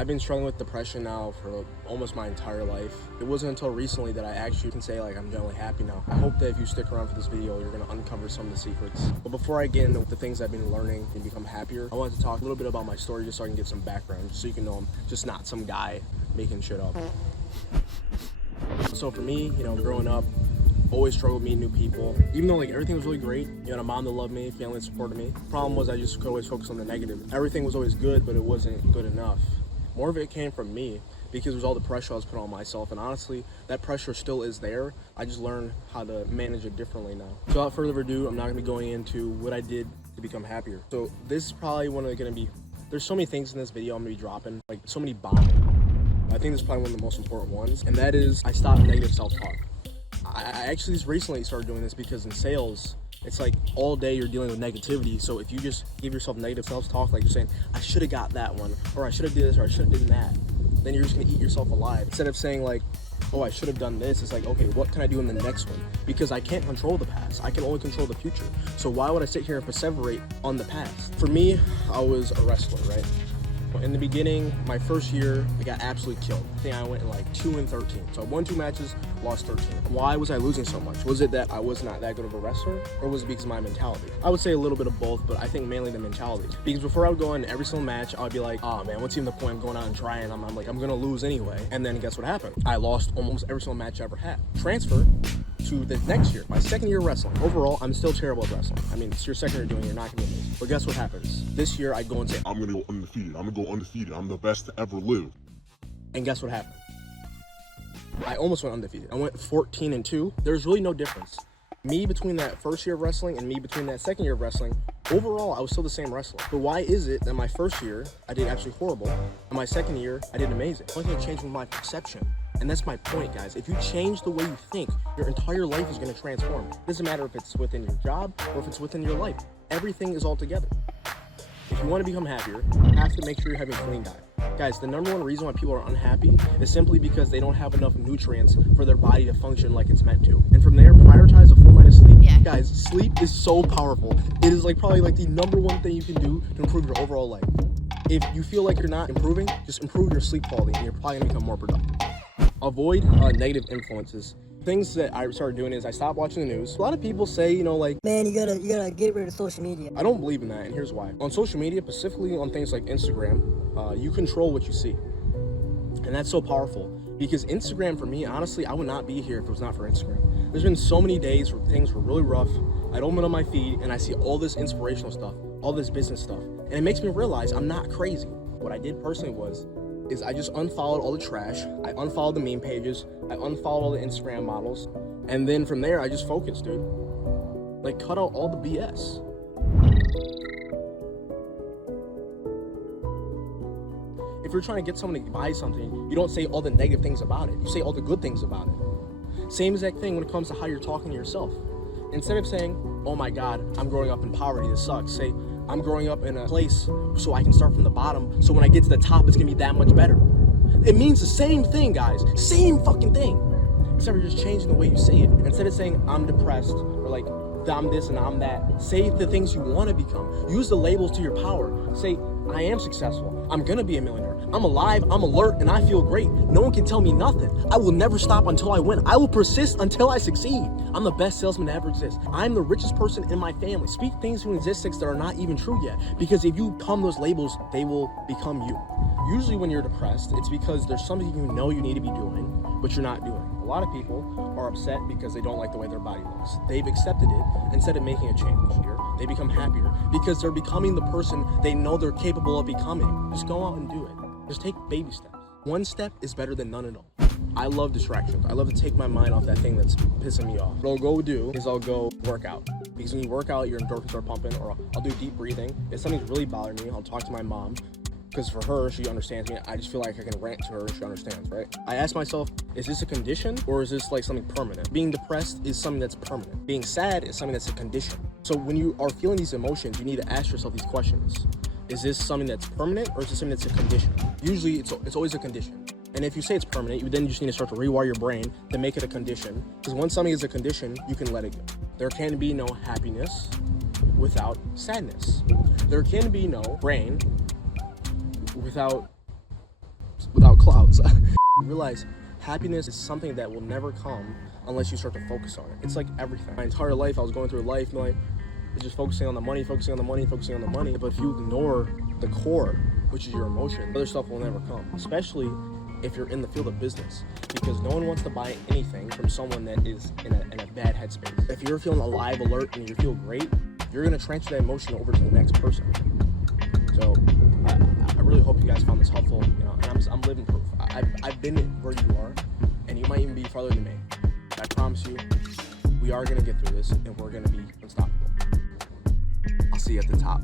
I've been struggling with depression now for almost my entire life. It wasn't until recently that I actually can say like I'm generally happy now. I hope that if you stick around for this video, you're gonna uncover some of the secrets. But before I get into the things I've been learning and become happier, I wanted to talk a little bit about my story just so I can get some background, just so you can know I'm just not some guy making shit up. So for me, growing up, always struggled meeting new people. Even though like everything was really great, a mom that loved me, family that supported me. Problem was I just could always focus on the negative. Everything was always good, but it wasn't good enough. More of it came from me because it was all the pressure I was putting on myself, and honestly, that pressure still is there. I just learned how to manage it differently now. So without further ado, I'm not gonna be going into what I did to become happier. So this is probably there's so many things in this video I'm gonna be dropping, like so many bombs. I think this is probably one of the most important ones, and that is I stopped negative self-talk. I actually just recently started doing this because in sales, it's like all day you're dealing with negativity. So if you just give yourself negative self-talk, like you're saying, I should have got that one, or I should have did this, or I should have done that, then you're just gonna eat yourself alive. Instead of saying like, oh, I should have done this, it's like, okay, what can I do in the next one? Because I can't control the past, I can only control the future. So why would I sit here and perseverate on the past? For me, I was a wrestler, right? In the beginning, my first year, I got absolutely killed. I think I went in like 2-13. So I won 2 matches, lost 13. Why was I losing so much? Was it that I was not that good of a wrestler, or was it because of my mentality? I would say a little bit of both, but I think mainly the mentality. Because before I would go in every single match, I would be like, oh man, what's even the point of going out and trying? I'm like, I'm gonna lose anyway. And then guess what happened? I lost almost every single match I ever had. Transfer to the next year, my second year wrestling. Overall, I'm still terrible at wrestling. I mean, it's your second year doing it, you're not gonna be amazing. But guess what happens? This year, I go and say, I'm gonna go undefeated. I'm gonna go undefeated. I'm the best to ever live. And guess what happened? I almost went undefeated. I went 14-2. There's really no difference. Me between that first year of wrestling and me between that second year of wrestling, overall, I was still the same wrestler. But why is it that my first year, I did absolutely horrible, and my second year, I did amazing? The only thing that changed was my perception. And that's my point, guys. If you change the way you think, your entire life is gonna transform. It doesn't matter if it's within your job or if it's within your life. Everything is all together. If you want to become happier, you have to make sure you're having a clean diet. Guys, the number one reason why people are unhappy is simply because they don't have enough nutrients for their body to function like it's meant to. And from there, prioritize a full night of sleep. Yeah. Guys, sleep is so powerful. It is probably the number one thing you can do to improve your overall life. If you feel like you're not improving, just improve your sleep quality and you're probably gonna become more productive. Avoid negative influences. Things that I started doing is I stopped watching the news. A lot of people say, man, you gotta get rid of social media. I don't believe in that, and here's why. On social media, specifically on things like Instagram, you control what you see. And that's so powerful. Because Instagram, for me, honestly, I would not be here if it was not for Instagram. There's been so many days where things were really rough. I'd open up my feed and I see all this inspirational stuff, all this business stuff. And it makes me realize I'm not crazy. What I did personally is I just unfollowed all the trash. I unfollowed the meme pages. I unfollowed all the Instagram models. And then from there, I just focused, dude. Cut out all the BS. If you're trying to get someone to buy something, you don't say all the negative things about it. You say all the good things about it. Same exact thing when it comes to how you're talking to yourself. Instead of saying, oh my God, I'm growing up in poverty, this sucks. Say, I'm growing up in a place so I can start from the bottom, so when I get to the top, it's gonna be that much better. It means the same thing, guys. Same fucking thing. Except you're just changing the way you say it. Instead of saying, I'm depressed, or I'm this and I'm that, say the things you wanna become. Use the labels to your power. Say, I am successful. I'm gonna be a millionaire. I'm alive, I'm alert, and I feel great. No one can tell me nothing. I will never stop until I win. I will persist until I succeed. I'm the best salesman to ever exist. I'm the richest person in my family. Speak things into existence that are not even true yet. Because if you become those labels, they will become you. Usually when you're depressed, it's because there's something you know you need to be doing, but you're not doing. A lot of people are upset because they don't like the way their body looks. They've accepted it instead of making a change here. They become happier because they're becoming the person they know they're capable of becoming. Just go out and do it. Just take baby steps. One step is better than none at all. I love distractions. I love to take my mind off that thing that's pissing me off. What I'll go do is I'll go work out. Because when you work out, your endorphins are pumping, or I'll do deep breathing. If something's really bothering me, I'll talk to my mom. Because for her, she understands me. I just feel like I can rant to her and she understands, right? I ask myself, is this a condition or is this something permanent? Being depressed is something that's permanent. Being sad is something that's a condition. So when you are feeling these emotions, you need to ask yourself these questions. Is this something that's permanent or is this something that's a condition? Usually it's always a condition. And if you say it's permanent, you then just need to start to rewire your brain to make it a condition. Because once something is a condition, you can let it go. There can be no happiness without sadness. There can be no brain without else. Realize happiness is something that will never come unless you start to focus on it. It's like everything. My entire life, I was going through life like just focusing on the money, focusing on the money, focusing on the money. But if you ignore the core, which is your emotion, other stuff will never come. Especially if you're in the field of business, because no one wants to buy anything from someone that is in a bad headspace. If you're feeling alive, alert, and you feel great, you're gonna transfer that emotion over to the next person. So I really hope you guys found this helpful. You know, and I'm living proof. I've been where you are, and you might even be farther than me. I promise you, we are gonna get through this, and we're gonna be unstoppable. I'll see you at the top.